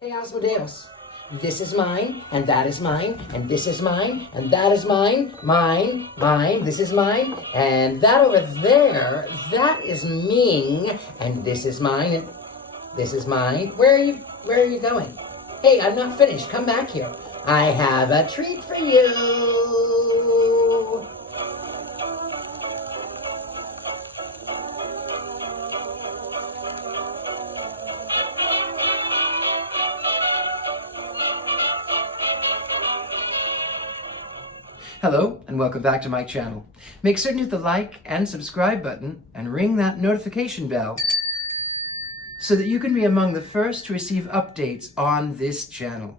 Hey, Asmodeus, this is mine, and that is mine, and this is mine, and that is mine, mine, this is mine, and that over there, that is Ming, and this is mine, and this is mine. Where are you going? Hey, I'm not finished, come back here. I have a treat for you. Hello, and welcome back to my channel. Make certain to hit the like and subscribe button and ring that notification bell so that you can be among the first to receive updates on this channel.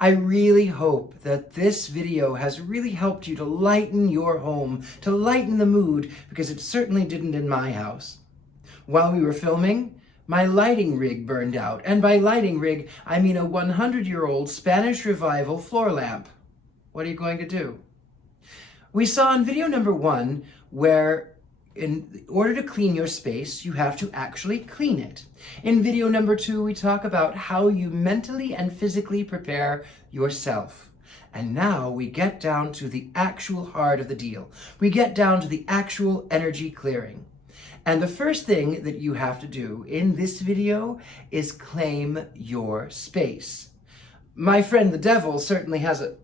I really hope that this video has really helped you to lighten your home, to lighten the mood, because it certainly didn't in my house. While we were filming, my lighting rig burned out, and by lighting rig, I mean a 100-year-old Spanish Revival floor lamp. What are you going to do? We saw in video number 1 where in order to clean your space, you have to actually clean it. In video number 2, we talk about how you mentally and physically prepare yourself. And now we get down to the actual heart of the deal. We get down to the actual energy clearing. And the first thing that you have to do in this video is claim your space. My friend the devil certainly has a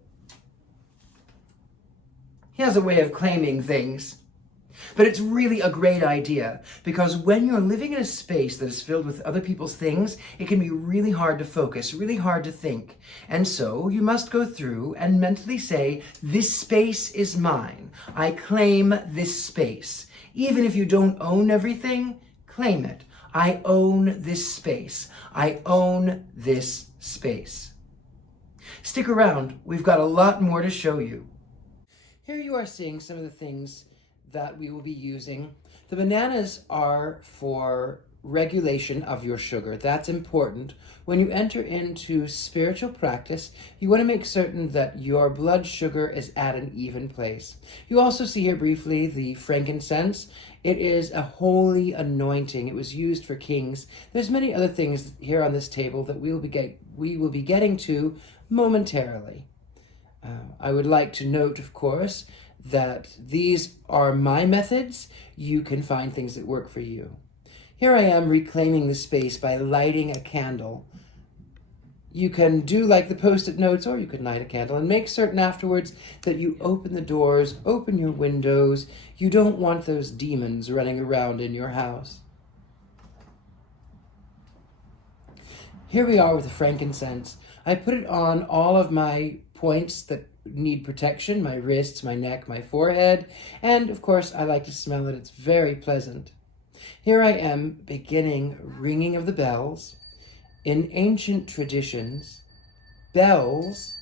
way of claiming things. But it's really a great idea, because when you're living in a space that is filled with other people's things, it can be really hard to focus, really hard to think. And so you must go through and mentally say, this space is mine. I claim this space. Even if you don't own everything, claim it. I own this space. I own this space. Stick around. We've got a lot more to show you. Here you are seeing some of the things that we will be using. The bananas are for regulation of your sugar. That's important. When you enter into spiritual practice, you want to make certain that your blood sugar is at an even place. You also see here briefly the frankincense. It is a holy anointing. It was used for kings. There's many other things here on this table that we will be getting to momentarily. I would like to note, of course, that these are my methods. You can find things that work for you. Here I am reclaiming the space by lighting a candle. You can do like the post-it notes, or you can light a candle and make certain afterwards that you open the doors, open your windows. You don't want those demons running around in your house. Here we are with the frankincense. I put it on all of my points that need protection, my wrists, my neck, my forehead, and of course I like to smell it. It's very pleasant. Here I am beginning ringing of the bells. In ancient traditions, bells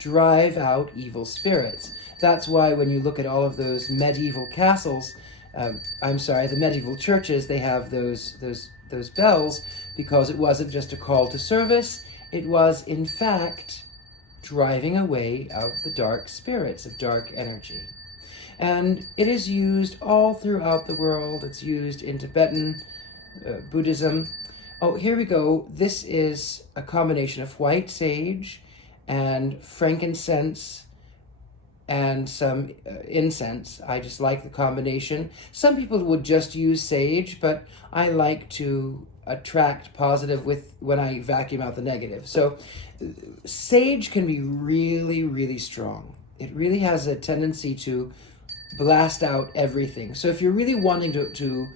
drive out evil spirits. That's why when you look at all of those medieval castles, the medieval churches, they have those bells, because it wasn't just a call to service, it was in fact driving away of the dark spirits, of dark energy. And it is used all throughout the world. It's used in Tibetan Buddhism. Oh, here we go. This is a combination of white sage and frankincense and some incense. I just like the combination. Some people would just use sage, but I like to attract positive when I vacuum out the negative. So sage can be really, really strong. It really has a tendency to blast out everything. So if you're really wanting to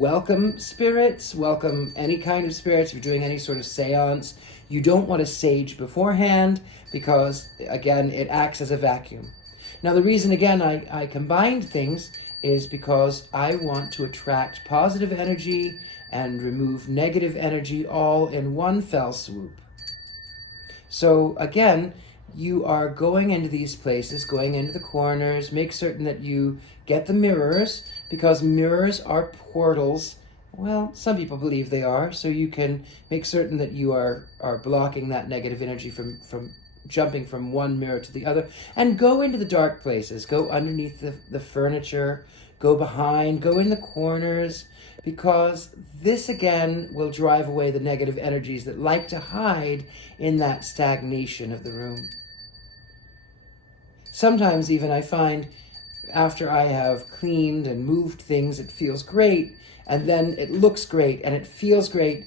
welcome spirits, welcome any kind of spirits, if you're doing any sort of seance, you don't want to sage beforehand, because again, it acts as a vacuum. Now the reason again I combined things is because I want to attract positive energy and remove negative energy all in one fell swoop. So again, you are going into these places, going into the corners. Make certain that you get the mirrors, because mirrors are portals. Well, some people believe they are, so you can make certain that you are blocking that negative energy from jumping from one mirror to the other. And go into the dark places. Go underneath the furniture. Go behind. Go in the corners. because this again will drive away the negative energies that like to hide in that stagnation of the room. Sometimes even I find after I have cleaned and moved things, it feels great, and then it looks great and it feels great,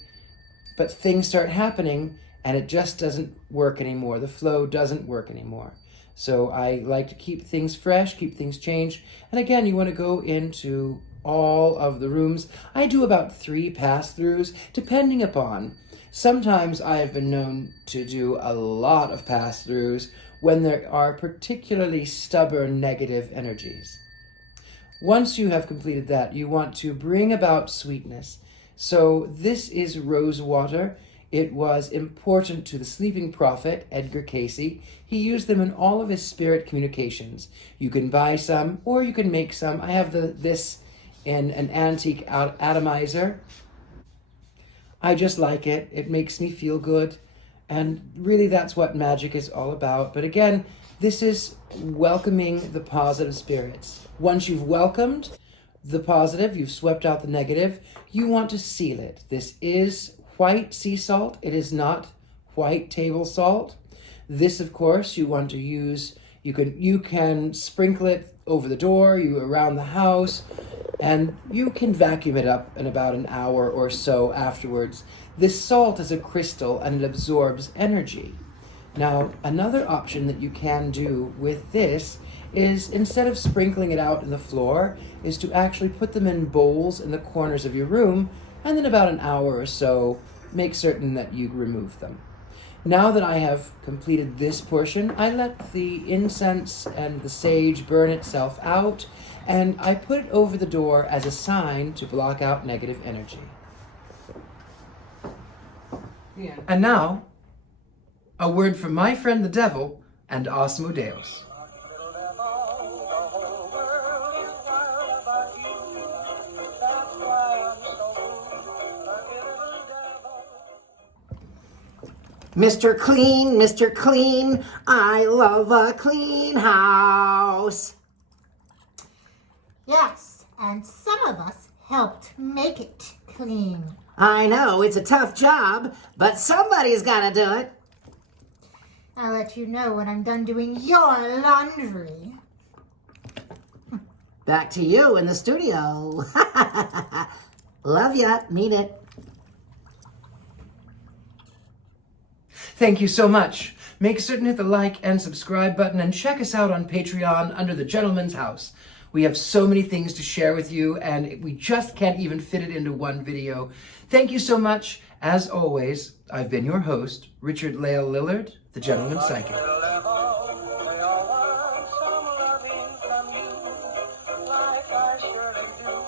but things start happening and it just doesn't work anymore. The flow doesn't work anymore. So I like to keep things fresh, keep things changed. And again, you want to go into all of the rooms. I do about 3 pass-throughs, depending upon. Sometimes I have been known to do a lot of pass-throughs when there are particularly stubborn negative energies. Once you have completed that, you want to bring about sweetness. So this is rose water. It was important to the sleeping prophet, Edgar Cayce. He used them in all of his spirit communications. You can buy some or you can make some. I have this in an antique atomizer. I just like it. It makes me feel good. And really that's what magic is all about. But again, this is welcoming the positive spirits. Once you've welcomed the positive, you've swept out the negative, you want to seal it. This is white sea salt. It is not white table salt. This, of course, you want to use, you can sprinkle it over the door, around the house, and you can vacuum it up in about an hour or so afterwards. This salt is a crystal and it absorbs energy. Now, another option that you can do with this is, instead of sprinkling it out in the floor, is to actually put them in bowls in the corners of your room, and then about an hour or so, make certain that you remove them. Now that I have completed this portion, I let the incense and the sage burn itself out, and I put it over the door as a sign to block out negative energy. Yeah. And now, a word from my friend the devil and Asmodeus. Mr. Clean, I love a clean house. Yes, and some of us helped make it clean. I know, it's a tough job, but somebody's gotta do it. I'll let you know when I'm done doing your laundry. Back to you in the studio. Love ya, mean it. Thank you so much. Make certain to hit the like and subscribe button and check us out on Patreon under the Gentleman's House. We have so many things to share with you and we just can't even fit it into one video. Thank you so much. As always, I've been your host, Richard-Lael Lillard, the Gentleman Psychic. Some loving from you, like I surely do.